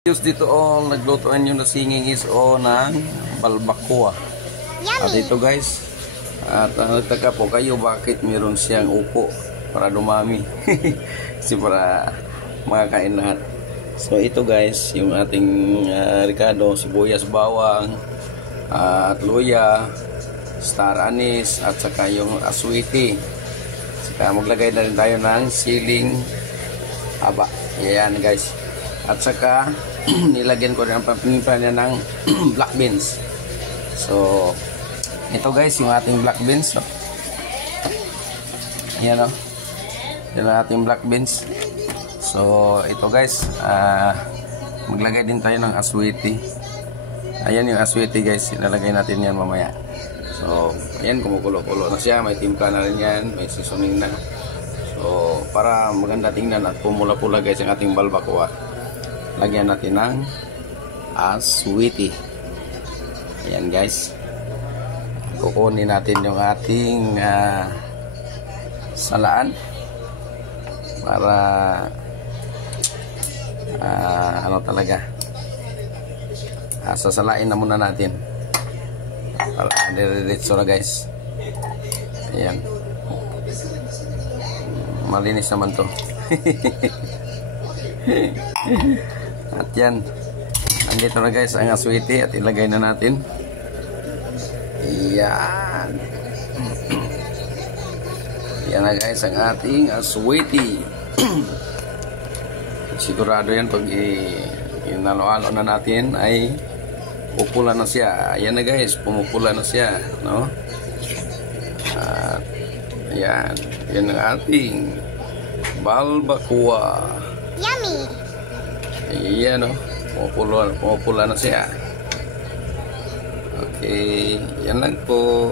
Diyos dito naglutuan yung nasinging is ng balbacoa. At ito guys, at nagtaka po kayo bakit meron siyang upo para dumami. Kasi para makakain lahat. So ito guys, yung ating ricado, sibuyas, bawang, at luya, star anise, at saka yung aswiti. Saka maglagay na rin tayo ng siling haba. Yan guys. At saka nilagyan ko rin ang pampinipla niya ng black beans. So ito guys, yung ating black beans. Yan o. Yan ang ating black beans. So ito guys, maglagay din tayo ng aswiti. Ayan yung aswiti guys, ilalagay natin yan mamaya. So ayan, kumukulo-kulo na siya. May timpla na rin yan, may seasoning na. So para maganda tingnan at pumula-pula guys yung ating balbacoa, lagyan natin ng aswiti. Ayan guys, kukunin natin yung ating salaan para ano talaga, sasalain na muna natin para diretso na guys. Ayan, malinis naman to. At yan, andito na guys ang aswiti at ilagay na natin. Yan. Yan na guys ang ating aswiti. Sigurado yan pag inalo-alo na natin ay pupula na siya. Yan na guys, pumupula na siya, no? At yan, yan ang ating balbacoa. Yummy! Ayan o, pumupula na siya. Okay, yan lang po.